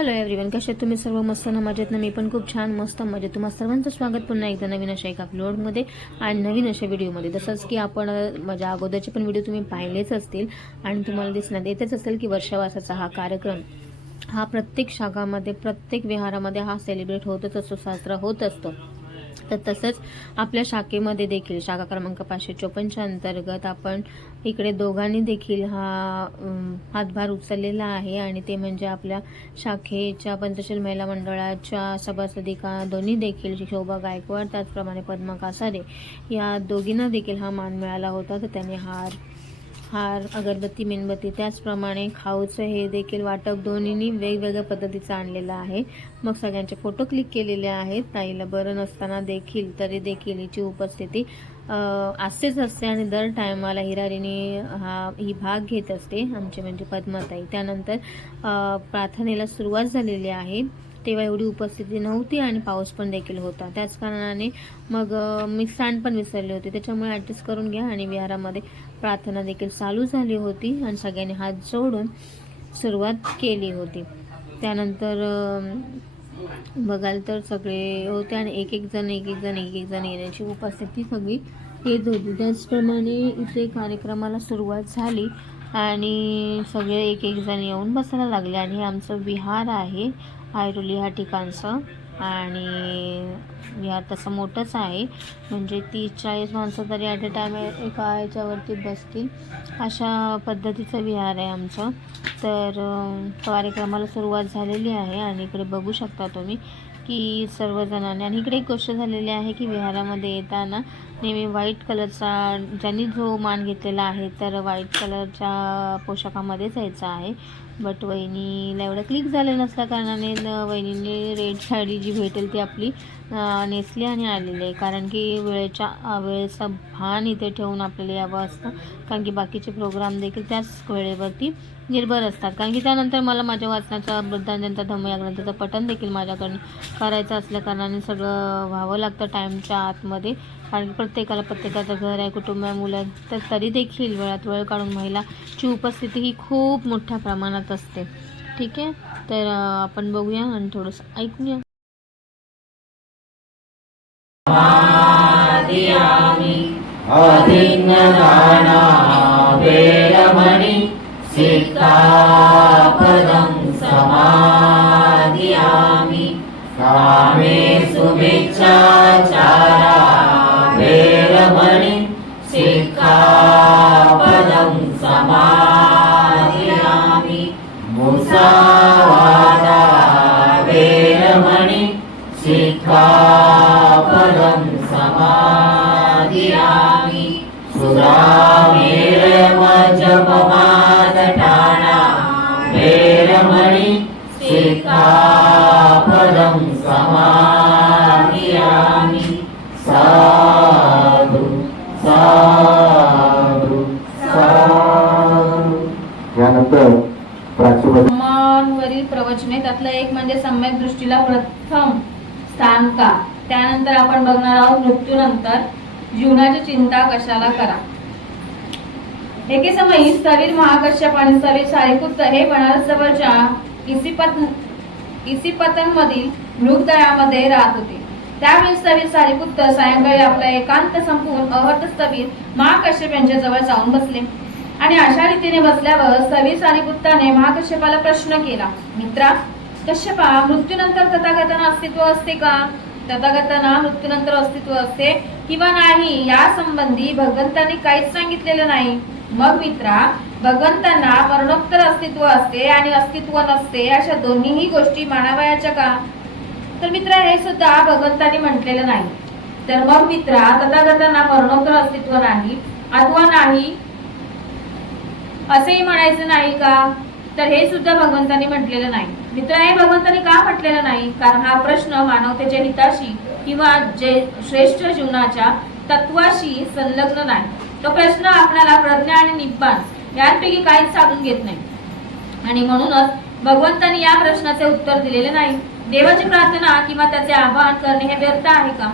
Hello everyone कशा तुम्ही सर्व? मस्त ना? मजेत ना? मी पण खूप छान मस्त. मजेत. तुम्हाला सर्वांचं स्वागत पुन्हा एकदा नवीन अशा एका अपलोडमध्ये आणि नवीन अशा व्हिडिओमध्ये तसंच की आपण माझ्या म्हणजे अगोदरचे पण व्हिडिओ तुम्ही पाहिलेच असतील आणि तुम्हाला दिसण्यात येतच असेल की वर्षावासाचा हा कार्यक्रम. हा प्रत्येक शाखामध्ये प्रत्येक विहारामध्ये हा सेलिब्रेट होतच असतो साजरा होत असतो. तर तसंच आपल्या शाखेमध्ये देखील शाखा क्रमांक पाचशे चोपन्नच्या अंतर्गत आपण इकडे दोघांनी देखील हा हातभार उचललेला आहे आणि ते म्हणजे आपल्या शाखेच्या पंचशील महिला मंडळाच्या सभासदिका दोन्ही देखील शोभा गायकवाड त्याचप्रमाणे पद्मा कासारे या दोघींना देखील हा मान मिळाला होता. तर त्यांनी हार हार अगरबत्ती मेणबत्ती त्याचप्रमाणे खाऊचं हे देखील वाटप दोन्हीनी वेगवेगळ्या पद्धतीचं आणलेलं आहे. मग सगळ्यांचे फोटो क्लिक केलेले आहेत. ताईला बरं नसताना देखील तरी देखील हिची उपस्थिती असतेच असते आणि दर टायमाला हिरारीने हा ही भाग घेत असते आमचे म्हणजे पद्माताई. त्यानंतर प्रार्थनेला सुरुवात झालेली आहे. तेव्हा एवढी उपस्थिती नव्हती आणि पाऊस पण देखील होता. त्याच कारणाने मग मी स्टँड पण विसरले होते. त्याच्यामुळे ॲडजस्ट करून घ्या आणि विहारामध्ये प्रार्थना देखील चालू झाली होती आणि सगळ्यांनी हात जोडून सुरुवात केली होती. त्यानंतर बघाल तर सगळे होते आणि एक एक जण एक एक जण एक एक जण येण्याची उपस्थिती सगळी येत होती त्याचप्रमाणे इथे कार्यक्रमाला सुरुवात झाली आणि सगळे एक एक जण येऊन बसायला लागले आणि हे आमचं विहार आहे. आयरोली ह्या ठिकाणचं. आणि विहार तसं मोठंच आहे. म्हणजे तीस चाळीस माणसं तरी ॲट अ टाईम एका याच्यावरती बसतील. अशा पद्धतीचं विहार आहे आमचं. तर कार्यक्रमाला सुरुवात झालेली आहे आणि इकडे बघू शकता तुम्ही की सर्वजणांनी. आणि इकडे एक गोष्ट झालेली आहे की विहारामध्ये येताना नेहमी व्हाईट कलरचा ज्यांनी जो मान घेतलेला आहे तर व्हाईट कलरच्या पोशाखामध्येच यायचा आहे. बट वहिनीला एवढं क्लिक झालं नसल्या कारणाने वहिनीने रेड साडी जी भेटेल ती आपली नेसली आणि आलेली आहे. कारण की वेळेच्या वेळेचा वेळेचं भान इथे ठेवून आपल्याला यावं असतं. कारण की बाकीचे प्रोग्राम देखील त्याच वेळेवरती निर्भर असतात. कारण की त्यानंतर मला माझ्या वाचनाचा वृद्धांजनचा धम्म या ग्रंथाचं पठण देखील माझ्याकडनं करायचं असल्याकारणाने सगळं व्हावं लागतं टाईमच्या आतमध्ये. कारण की प्रत्येकाला प्रत्येकाचं घर आहे कुटुंब आहे मुलं तर तरी देखील वेळात वेळ काढून महिलाची उपस्थिती ही खूप मोठ्या प्रमाणात असते. ठीक आहे? तर आपण बघूया आणि थोडंसं ऐकूया. अभिज्ञाना पदं समाधियामि। कामे सुमिच्छाचारा वेरमणि सिक्तापदं समाधियामि। मुसावादा वेरमणि सिक्तापदं समाधियामि। सुरा साधु यानंतर प्रवचने त्यातलं एक म्हणजे सम्यक दृष्टीला प्रथम स्थान का? त्यानंतर आपण बघणार आहोत मृत्यूनंतर जीवनाची चिंता कशाला करा? एके समयी सरीर महाकश्यप आणि सरीर सारिपुत्र हे बनारस जवळच्या इसिपत इसिपतन मधील मृगदळामध्ये राहत होते. त्यावेळी स्थवीर सारिपुत्र सायंकाळी आपला एकांत संपून अहर्त स्थवीर महाकश्यप यांच्या जवळ जाऊन बसले. आणि अशा रीतीने बसल्यावर सवी सारिपुत्राने महाकश्यपाला प्रश्न केला मित्रा कश्यपा मृत्यूनंतर तथागतांना अस्तित्व असते का? तथागतांना मृत्यूनंतर अस्तित्व असते किंवा नाही या संबंधी भगवंतांनी काहीच सांगितलेलं नाही. मग मित्रा भगवंतांना मरणोत्तर अस्तित्व असते आणि अस्तित्व नसते अशा दोन्हीही गोष्टी मानावयाच्या का? तर मित्र हे सुद्धा भगवंतांनी म्हटलेलं नाही. तर मग मित्रा तथागतांना मरणोत्तर अस्तित्व नाही अथवा नाही असेही म्हणायचं नाही का? तर हे सुद्धा भगवंतांनी म्हटलेलं नाही. मित्र हे भगवंतांनी का म्हटलेलं नाही? कारण हा प्रश्न मानवतेच्या हिताशी किंवा जे श्रेष्ठ जीवनाच्या तत्वाशी संलग्न नाही. तो प्रश्न आपल्याला प्रज्ञा आणि निब्बाण यांपैकी काहीच साधून घेत नाही. आणि म्हणूनच भगवंतांनी या प्रश्नाचे उत्तर दिलेले नाही. देवाची प्रार्थना किंवा त्याचे आवाहन करणे हे व्यर्थ आहे का?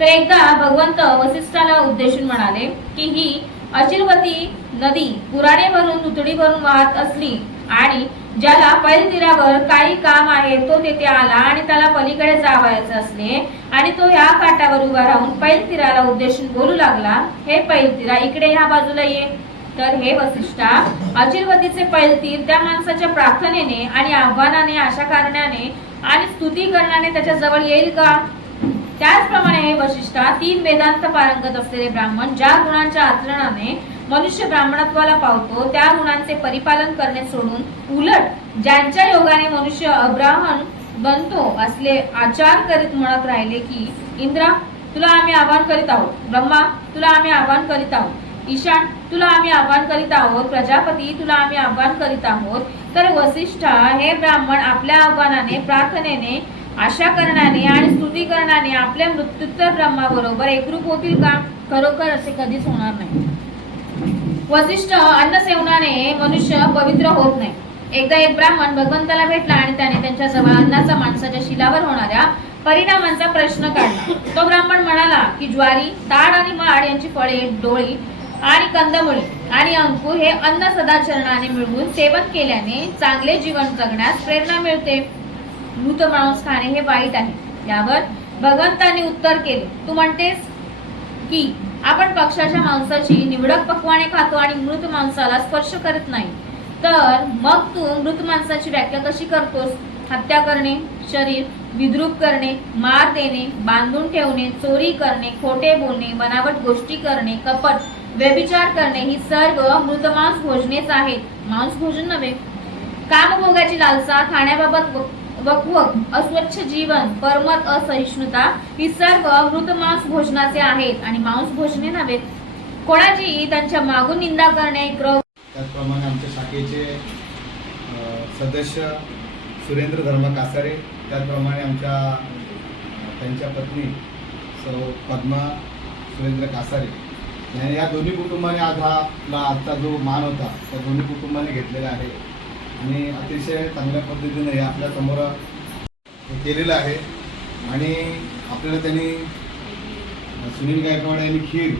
तर एकदा भगवंत वसिष्ठाला उद्देशून म्हणाले की ही अचिरवती नदी पुराणे भरून तुतडी भरून वाहत असली आणि ज्याला पैलतीरावर काही काम आहे तो तेथे आला आणि त्याला पलीकडे जावायचं असले आणि तो ह्या काठावर उभा राहून पैलतीराला उद्देशून बोलू लागला हे पैलतीरा इकडे ह्या बाजूला ये. तर हे वसिष्ठा अचिरवतीचे पैलतीर त्या माणसाच्या प्रार्थनेने आणि आव्हानाने अशा कारणाने आणि स्तुती करणाने त्याच्याजवळ येईल का? त्याचप्रमाणे हे वशिष्ठा तीन वेदांत पारंगत असलेले ब्राह्मण ज्या गुणांच्या आचरणाने मनुष्य ब्राह्मणत्वाला पावतो त्या गुणांचे परिपालन करणे सोडून उलट ज्यांच्या योगाने मनुष्य अब्राहण बनतो असले आचार करीत म्हणत राहिले की इंद्रा तुला आम्ही आवाहन करीत आहोत. ब्रह्मा तुला आम्ही आवाहन करीत आहोत. ईशान तुला आम्ही आव्हान करीत आहोत. प्रजापती तुला आम्ही आव्हान करीत आहोत. तर वसिष्ठा हे ब्राह्मण आपल्या आव्हानाने प्रार्थनेने आशा करण्याने आणि स्तुती करण्याने आपल्या मृत्युत्तर ब्रह्माबरोबर एकरूप होतील का? खरोखर असे कधीच होणार नाही. वसिष्ठ अन्न सेवनाने मनुष्य पवित्र होत नाही. एकदा एक ब्राह्मण भगवंताला भेटला आणि त्याने त्यांच्या जवळ अन्नाचा माणसाच्या शिलावर होणाऱ्या परिणामांचा प्रश्न काढला. तो ब्राह्मण म्हणाला की ज्वारी ताड आणि माड यांची फळे डोळी आणि कंदमुळे आणि अंकुर हे अन्न सदाचरणाने मिळवून सेवन केल्याने चांगले जीवन जगण्यास प्रेरणा मिळते. मृत मांस खाणे हे वाईट आहे. यावर भगवंतांनी उत्तर केले. तू म्हणतेस की आपण पक्षाच्या मांसाची निवडक पक्वाने खातो आणि मृत मांसाला स्पर्श करत नाही. तर मग तू मृत माणसाची व्याख्या कशी करतोस? हत्या करणे शरीर विद्रूप करणे मार देणे बांधून ठेवणे चोरी करणे खोटे बोलणे बनावट गोष्टी करणे कपट व्यभिचार करणे ही सर्व मृत मांस भोजनेच आहे मांस भोजन नव्हे कामभोगाची लालसा खाण्याबाबत वकवक अस्वच्छ जीवन परमत असहिष्णुता ही सर्व मृत मांस भोजनाचे आहेत. आणि मांस भोजने नव्हेत कोणाची त्यांच्या मागून निंदा करणे क्रोध त्याचप्रमाणे आमच्या शाखेचे सदस्य सुरेंद्र धर्म कासारे त्याचप्रमाणे आमच्या त्यांच्या पत्नी सौ पद्मा सुरेंद्र कासारे. आणि या दोन्ही कुटुंबाने आज हा आपला आजचा जो मान होता त्या दोन्ही कुटुंबाने घेतलेला आहे. आणि अतिशय चांगल्या पद्धतीने हे आपल्यासमोर केलेलं आहे. आणि आपल्याला त्यांनी सुनील गायकवाड यांनी खीर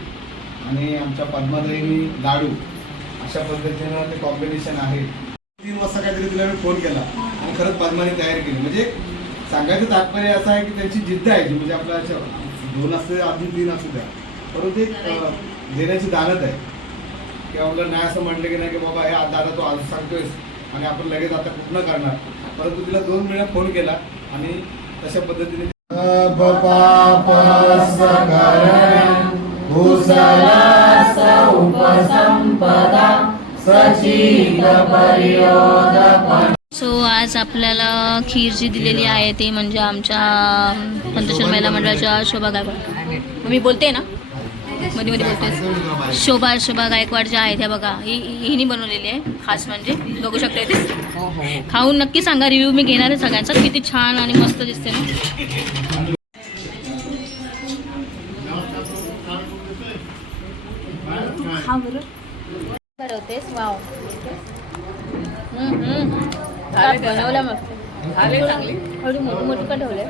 आणि आमच्या पद्माताईंनी लाडू अशा पद्धतीनं ते कॉम्बिनेशन आहे. तीन वाजता काहीतरी तिला मी फोन केला आणि खरंच पद्माने तयार केली. म्हणजे सांगायचं तात्पर्य असं आहे की त्यांची जिद्द आहे जी. म्हणजे आपल्या अशा दोन असते अजून तीन असू द्या. परंतु एक देण्याची दानत आहे. की आपलं नाही असं म्हटलं की नाही की बाबा हे आज दादा तो आज सांगतोयस आणि आपण लगेच आता पूर्ण करणार? परंतु तिला दोन वेळा फोन केला आणि तशा पद्धतीने सो आज आपल्याला खीर जी दिलेली आहे ती म्हणजे आमच्या महिला मंडळाच्या शोभा गायकवाड मी बोलते ना? मध्ये मध्ये बोलते शोभा शोभा गायकवाड ज्या आहेत ह्या बघा ही हिनी बनवलेली आहे खास म्हणजे. बघू शकते ते खाऊन नक्की सांगा रिव्ह्यू मी घेणार आहे सगळ्यांचा. किती छान आणि मस्त दिसते ना. खा बरं वाव बनवलं मस्त थोडी मोठी मोठी का ठेवले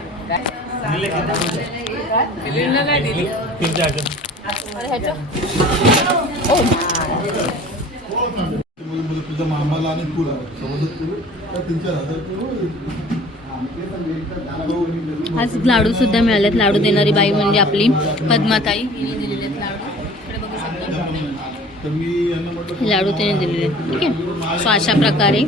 तुझा मामाला आणि तुला समजत तर तीन चार हजार आज लाडू सुद्धा मिळालेत. लाडू देणारी बाई म्हणजे आपली पद्माताई. दिलेले लाडू. लाडू त्याने दिलेले ठीक आहे? सो अशा प्रकारे